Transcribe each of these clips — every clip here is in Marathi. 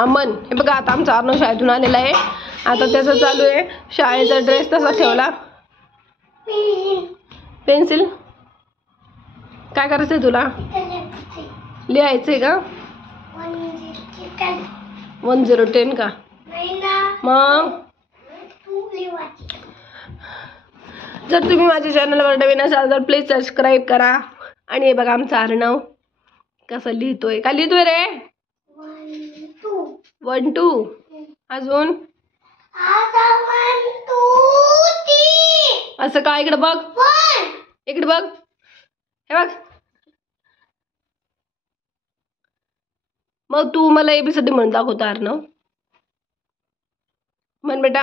अमन हे बघा आता आमचा अर्णव शाळेतून आलेला आहे. आता त्याचा चालू आहे शाळेचा ड्रेस तसा ठेवला. पेन्सिल काय करायचंय तुला? लिहायचंय का? 1010 का? मग जर तुम्ही माझ्या चॅनलवर नवीन असाल तर प्लीज सबस्क्राईब करा. आणि हे बघा आमचा अर्णव कसं लिहितोय. काय लिहितोय रे? 1 2 अजून असं का? इकडे बघ, इकडे बघ, हे बघ. मग तू मला एबीसीडी म्हणून दाखवतो अर्णव. म्हण बेटा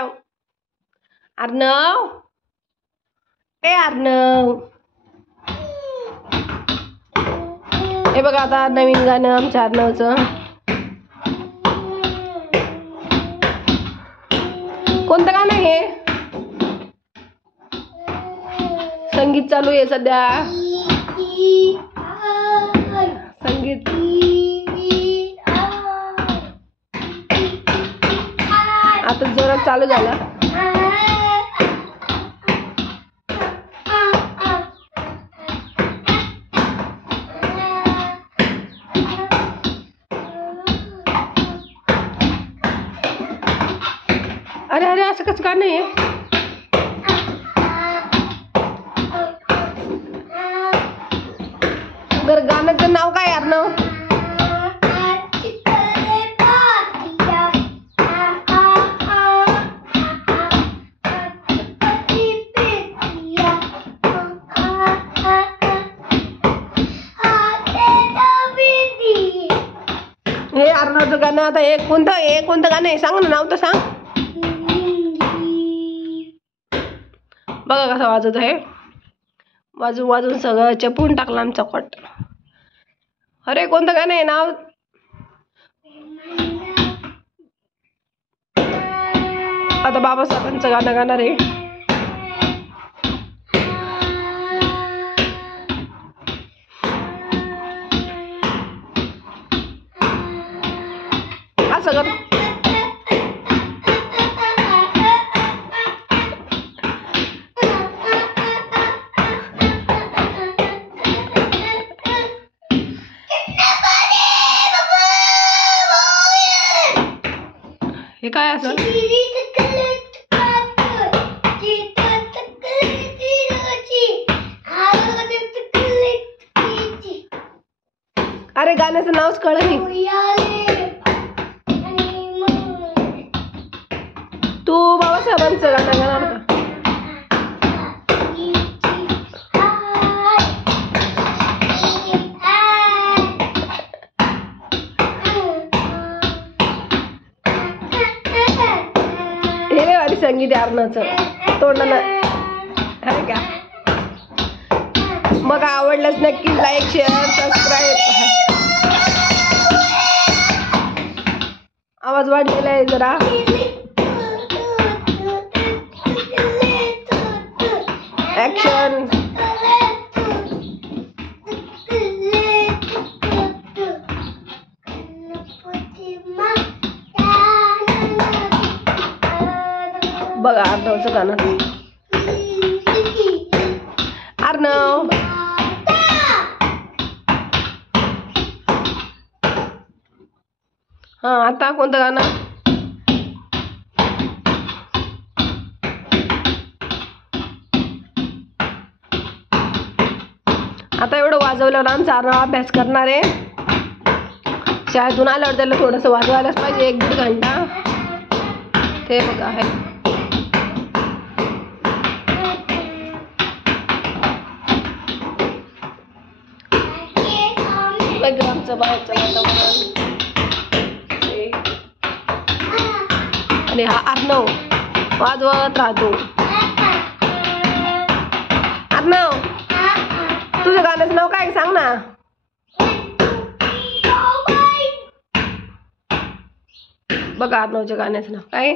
अर्णव. ए अर्णव. हे बघा आता नवीन गाणं आमच्या अर्णवचं. कोणतं गाणं आहे? संगीत चालू आहे सध्या. संगीत आता जोरात चालू झाला. अरे अरे असं कसं गाणं आहे? बरं गाण्याचं नाव काय अर्णव? हे अर्णवचं गाणं. आता हे कोणतं गाणं आहे सांग ना, नाव तर सांग. बघा कसं वाजत आहे. वाजून वाजून सगळं चपून टाकलं आमचा कट. अरे कोणतं गाणं आहे नाव? आता बाबासाहेबांचं गाणं गाणार आहे. असं कर. हे काय असं? अरे गाण्याचं नावच कळलं नाही. तू बाबासाहेबांचं गाणं गाणार का? हे वाली संगीत अर्णवचं तोंडाला आहे का? मग आवडलंच नक्की लाईक शेअर सबस्क्राईब. आवाज वाढलेला आहे जरा. ऍक्शन. बघा अर्णवचं गाणं. अर्णव हा आता कोणतं गाणं? आता एवढं वाजवल्यावर आमचा अर्णव अभ्यास करणार आहे. शाळेतून आल्यावर त्याला थोडंसं वाजवायलाच पाहिजे 1-1.5 घंटा. ते बघा आहे. आमचं बाहेरचं वातावरण. आणि हा अर्णव वाजवत राहतो. अर्णव तुझ्या गाण्याचं नाव काय सांग ना? बघा अर्णवच्या गाण्याचं नाव काय?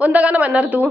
कोणतं गाणं म्हणणार तू?